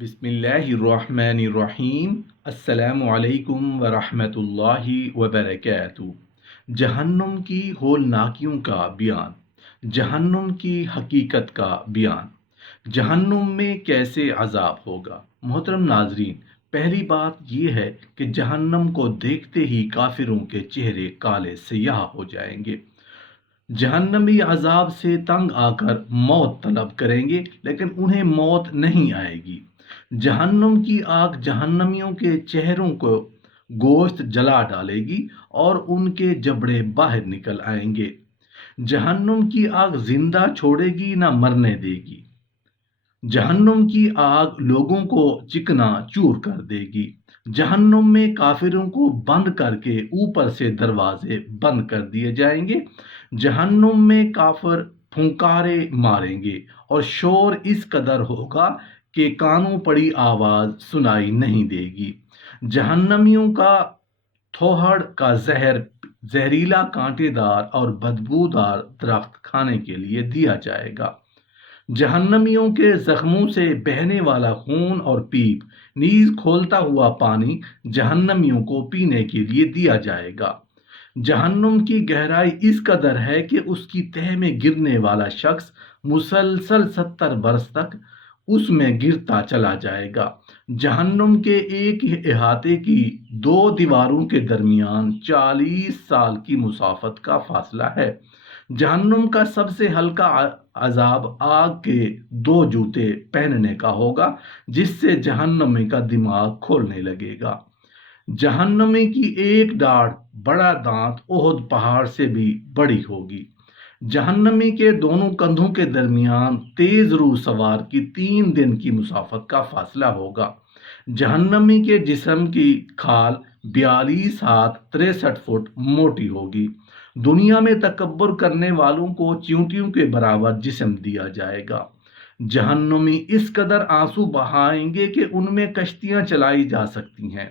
بسم اللہ الرحمن الرحیم۔ السلام علیکم ورحمۃ اللہ وبرکاتہ۔ جہنم کی ہولناکیوں کا بیان، جہنم کی حقیقت کا بیان، جہنم میں کیسے عذاب ہوگا۔ محترم ناظرین، پہلی بات یہ ہے کہ جہنم کو دیکھتے ہی کافروں کے چہرے کالے سیاہ ہو جائیں گے۔ جہنمی عذاب سے تنگ آ کر موت طلب کریں گے، لیکن انہیں موت نہیں آئے گی۔ جہنم کی آگ جہنمیوں کے چہروں کو گوشت جلا ڈالے گی اور ان کے جبڑے باہر نکل آئیں گے۔ جہنم کی آگ زندہ چھوڑے گی نہ مرنے دے گی۔ جہنم کی آگ لوگوں کو چکنا چور کر دے گی۔ جہنم میں کافروں کو بند کر کے اوپر سے دروازے بند کر دیے جائیں گے۔ جہنم میں کافر پھنکارے ماریں گے اور شور اس قدر ہوگا کہ کانوں پڑی آواز سنائی نہیں دے گی۔ جہنمیوں کا تھوہڑ کا زہریلا کانٹے دار اور بدبودار درخت کھانے کے لیے دیا جائے گا۔ جہنمیوں کے زخموں سے بہنے والا خون اور پیپ نیز کھولتا ہوا پانی جہنمیوں کو پینے کے لیے دیا جائے گا۔ جہنم کی گہرائی اس قدر ہے کہ اس کی تہہ میں گرنے والا شخص مسلسل 70 برس تک اس میں گرتا چلا جائے گا۔ جہنم کے ایک احاطے کی 2 دیواروں کے درمیان 40 سال کی مسافت کا فاصلہ ہے۔ جہنم کا سب سے ہلکا عذاب آگ کے 2 جوتے پہننے کا ہوگا، جس سے جہنمی کا دماغ کھولنے لگے گا۔ جہنمی کی ایک ڈاڑھ بڑا دانت احد پہاڑ سے بھی بڑی ہوگی۔ جہنمی کے دونوں کندھوں کے درمیان تیز رو سوار کی 3 دن کی مسافت کا فاصلہ ہوگا۔ جہنمی کے جسم کی کھال 42 ہاتھ 63 فٹ موٹی ہوگی۔ دنیا میں تکبر کرنے والوں کو چیونٹیوں کے برابر جسم دیا جائے گا۔ جہنمی اس قدر آنسو بہائیں گے کہ ان میں کشتیاں چلائی جا سکتی ہیں۔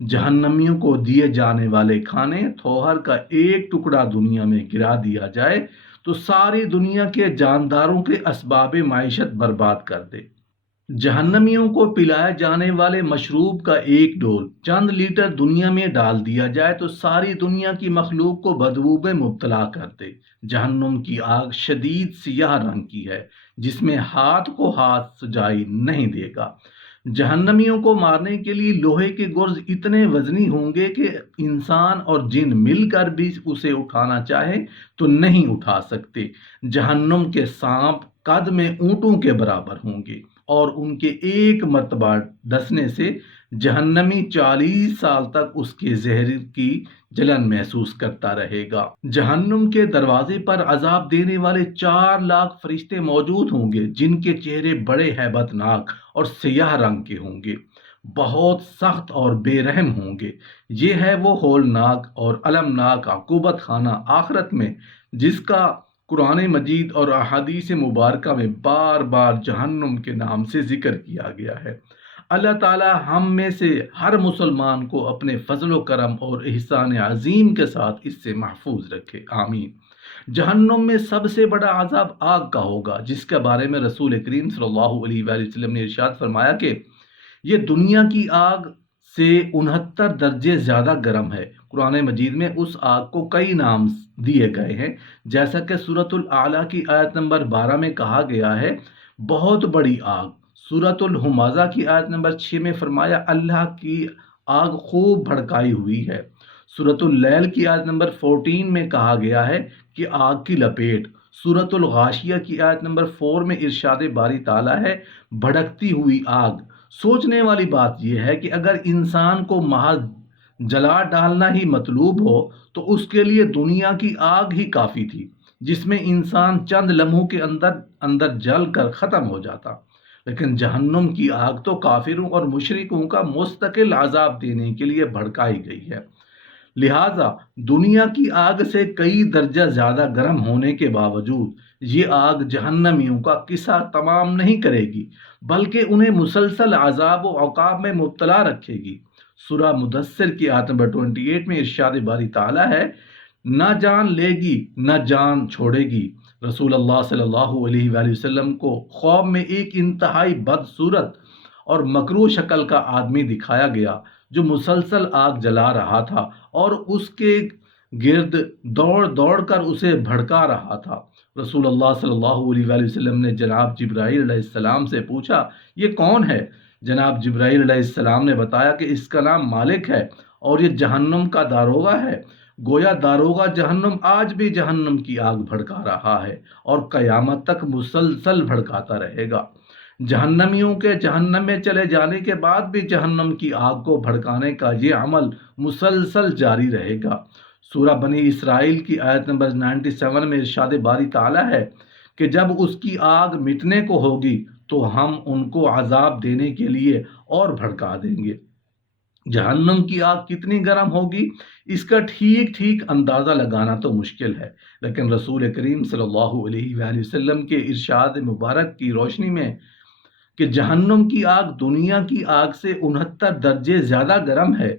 جہنمیوں کو دیے جانے والے کھانے تھوہر کا ایک ٹکڑا دنیا میں گرا دیا جائے تو ساری دنیا کے جانداروں کے اسباب معیشت برباد کر دے۔ جہنمیوں کو پلائے جانے والے مشروب کا ایک ڈول چند لیٹر دنیا میں ڈال دیا جائے تو ساری دنیا کی مخلوق کو بدبو میں مبتلا کر دے۔ جہنم کی آگ شدید سیاہ رنگ کی ہے، جس میں ہاتھ کو ہاتھ سجائی نہیں دے گا۔ جہنمیوں کو مارنے کے لیے لوہے کے گرز اتنے وزنی ہوں گے کہ انسان اور جن مل کر بھی اسے اٹھانا چاہے تو نہیں اٹھا سکتے۔ جہنم کے سانپ قد میں اونٹوں کے برابر ہوں گے اور ان کے ایک مرتبہ ڈسنے سے جہنمی 40 سال تک اس کے زہر کی جلن محسوس کرتا رہے گا۔ جہنم کے دروازے پر عذاب دینے والے 4 لاکھ فرشتے موجود ہوں گے، جن کے چہرے بڑے ہیبت ناک اور سیاہ رنگ کے ہوں گے، بہت سخت اور بے رحم ہوں گے۔ یہ ہے وہ ہولناک اور المناک عقوبت خانہ آخرت میں، جس کا قرآن مجید اور احادیث مبارکہ میں بار بار جہنم کے نام سے ذکر کیا گیا ہے۔ اللہ تعالی ہم میں سے ہر مسلمان کو اپنے فضل و کرم اور احسان عظیم کے ساتھ اس سے محفوظ رکھے، آمین۔ جہنم میں سب سے بڑا عذاب آگ کا ہوگا، جس کے بارے میں رسول کریم صلی اللہ علیہ وآلہ وسلم نے ارشاد فرمایا کہ یہ دنیا کی آگ سے 69 درجے زیادہ گرم ہے۔ قرآن مجید میں اس آگ کو کئی نام دیے گئے ہیں، جیسا کہ سورۃ الاعلیٰ کی آیت نمبر 12 میں کہا گیا ہے بہت بڑی آگ۔ سورۃ الہمزہ کی آیت نمبر 6 میں فرمایا اللہ کی آگ خوب بھڑکائی ہوئی ہے۔ سورۃ اللیل کی آیت نمبر 14 میں کہا گیا ہے کہ آگ کی لپیٹ۔ سورۃ الغاشیہ کی آیت نمبر 4 میں ارشاد باری تعالیٰ ہے بھڑکتی ہوئی آگ۔ سوچنے والی بات یہ ہے کہ اگر انسان کو محض جلا ڈالنا ہی مطلوب ہو تو اس کے لیے دنیا کی آگ ہی کافی تھی، جس میں انسان چند لمحوں کے اندر جل کر ختم ہو جاتا، لیکن جہنم کی آگ تو کافروں اور مشرکوں کا مستقل عذاب دینے کے لیے بھڑکائی گئی ہے۔ لہٰذا دنیا کی آگ سے کئی درجہ زیادہ گرم ہونے کے باوجود یہ آگ جہنمیوں کا قصہ تمام نہیں کرے گی، بلکہ انہیں مسلسل عذاب و عقاب میں مبتلا رکھے گی۔ سورہ مدثر کی آیت نمبر 28 میں ارشاد باری تعالیٰ ہے نہ جان لے گی نہ جان چھوڑے گی۔ رسول اللہ صلی اللہ علیہ وآلہ وسلم کو خواب میں ایک انتہائی بدصورت اور مکروہ شکل کا آدمی دکھایا گیا جو مسلسل آگ جلا رہا تھا اور اس کے گرد دوڑ دوڑ کر اسے بھڑکا رہا تھا۔ رسول اللہ صلی اللہ علیہ وآلہ وسلم نے جناب جبرائیل علیہ السلام سے پوچھا، یہ کون ہے؟ جناب جبرائیل علیہ السلام نے بتایا کہ اس کا نام مالک ہے اور یہ جہنم کا داروغہ ہے۔ گویا داروغہ جہنم آج بھی جہنم کی آگ بھڑکا رہا ہے اور قیامت تک مسلسل بھڑکاتا رہے گا۔ جہنمیوں کے جہنم میں چلے جانے کے بعد بھی جہنم کی آگ کو بھڑکانے کا یہ عمل مسلسل جاری رہے گا۔ سورہ بنی اسرائیل کی آیت نمبر 97 میں ارشاد باری تعالیٰ ہے کہ جب اس کی آگ مٹنے کو ہوگی تو ہم ان کو عذاب دینے کے لیے اور بھڑکا دیں گے۔ جہنم کی آگ کتنی گرم ہوگی اس کا ٹھیک ٹھیک اندازہ لگانا تو مشکل ہے، لیکن رسول کریم صلی اللہ علیہ وآلہ وسلم کے ارشاد مبارک کی روشنی میں کہ جہنم کی آگ دنیا کی آگ سے 69 درجے زیادہ گرم ہے،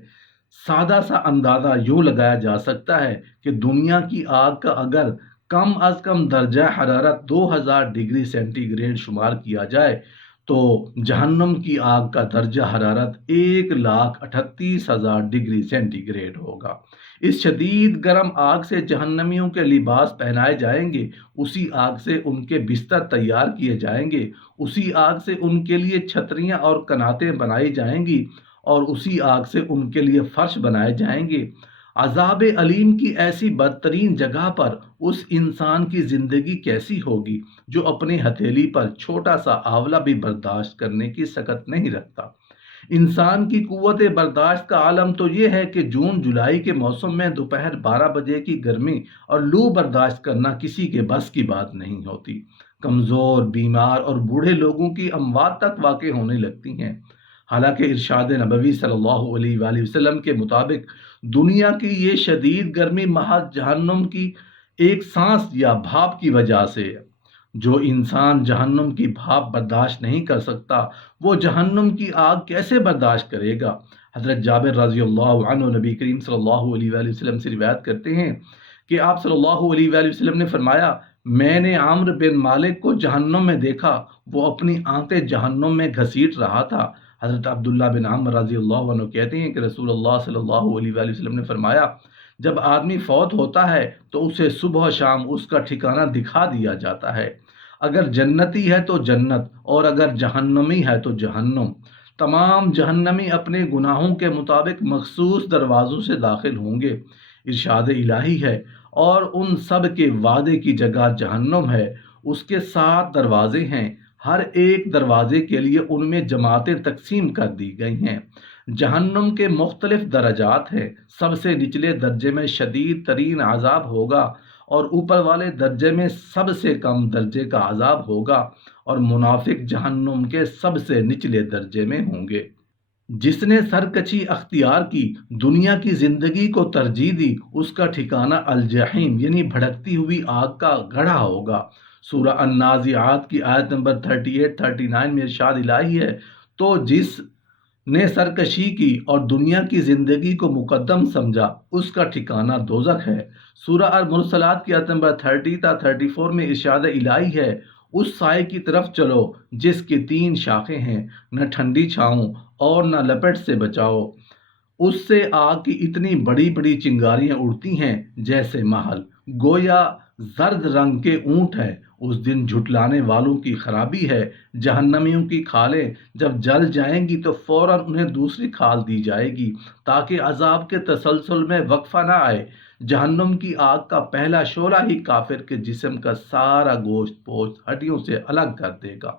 سادہ سا اندازہ یوں لگایا جا سکتا ہے کہ دنیا کی آگ کا اگر کم از کم درجہ حرارت 2000 ڈگری سینٹی گریڈ شمار کیا جائے تو جہنم کی آگ کا درجہ حرارت 1,38,000 ڈگری سینٹی گریڈ ہوگا۔ اس شدید گرم آگ سے جہنمیوں کے لباس پہنائے جائیں گے، اسی آگ سے ان کے بستر تیار کیے جائیں گے، اسی آگ سے ان کے لیے چھتریاں اور کناتیں بنائی جائیں گی اور اسی آگ سے ان کے لیے فرش بنائے جائیں گے۔ عذاب علیم کی ایسی بدترین جگہ پر اس انسان کی زندگی کیسی ہوگی جو اپنی ہتھیلی پر چھوٹا سا آولا بھی برداشت کرنے کی سکت نہیں رکھتا۔ انسان کی قوت برداشت کا عالم تو یہ ہے کہ جون جولائی کے موسم میں دوپہر 12 بجے کی گرمی اور لو برداشت کرنا کسی کے بس کی بات نہیں ہوتی۔ کمزور، بیمار اور بوڑھے لوگوں کی اموات تک واقع ہونے لگتی ہیں۔ حالانکہ ارشاد نبوی صلی اللہ علیہ وآلہ وسلم کے مطابق دنیا کی یہ شدید گرمی محض جہنم کی ایک سانس یا بھاپ کی وجہ سے ہے۔ جو انسان جہنم کی بھاپ برداشت نہیں کر سکتا وہ جہنم کی آگ کیسے برداشت کرے گا؟ حضرت جابر رضی اللہ عنہ نبی کریم صلی اللہ علیہ وآلہ وسلم سے روایت کرتے ہیں کہ آپ صلی اللہ علیہ وآلہ وسلم نے فرمایا، میں نے عمرو بن مالک کو جہنم میں دیکھا، وہ اپنی آنتیں جہنم میں گھسیٹ رہا تھا۔ حضرت عبداللہ بن عمر رضی اللہ عنہ کہتے ہیں کہ رسول اللہ صلی اللہ علیہ وآلہ وسلم نے فرمایا، جب آدمی فوت ہوتا ہے تو اسے صبح و شام اس کا ٹھکانہ دکھا دیا جاتا ہے۔ اگر جنتی ہے تو جنت اور اگر جہنمی ہے تو جہنم۔ تمام جہنمی اپنے گناہوں کے مطابق مخصوص دروازوں سے داخل ہوں گے۔ ارشاد الہی ہے، اور ان سب کے وعدے کی جگہ جہنم ہے، اس کے 7 دروازے ہیں، ہر ایک دروازے کے لیے ان میں جماعتیں تقسیم کر دی گئی ہیں۔ جہنم کے مختلف درجات ہیں، سب سے نچلے درجے میں شدید ترین عذاب ہوگا اور اوپر والے درجے میں سب سے کم درجے کا عذاب ہوگا، اور منافق جہنم کے سب سے نچلے درجے میں ہوں گے۔ جس نے سرکشی اختیار کی، دنیا کی زندگی کو ترجیح دی، اس کا ٹھکانہ الجحیم یعنی بھڑکتی ہوئی آگ کا گڑھا ہوگا۔ سورہ النازعات کی آیت نمبر 38-39 میں ارشاد الہی ہے، تو جس نے سرکشی کی اور دنیا کی زندگی کو مقدم سمجھا اس کا ٹھکانہ دوزخ ہے۔ سورہ المرسلات کی آیت نمبر 30-34 میں ارشاد الہی ہے، اس سائے کی طرف چلو جس کی 3 شاخیں ہیں، نہ ٹھنڈی چھاؤں اور نہ لپٹ سے بچاؤ۔ اس سے آگ کی اتنی بڑی بڑی چنگاریاں اڑتی ہیں جیسے محل، گویا زرد رنگ کے اونٹ ہیں۔ اس دن جھٹلانے والوں کی خرابی ہے۔ جہنمیوں کی کھالیں جب جل جائیں گی تو فوراً انہیں دوسری کھال دی جائے گی تاکہ عذاب کے تسلسل میں وقفہ نہ آئے۔ جہنم کی آگ کا پہلا شعلہ ہی کافر کے جسم کا سارا گوشت پوشت ہڈیوں سے الگ کر دے گا۔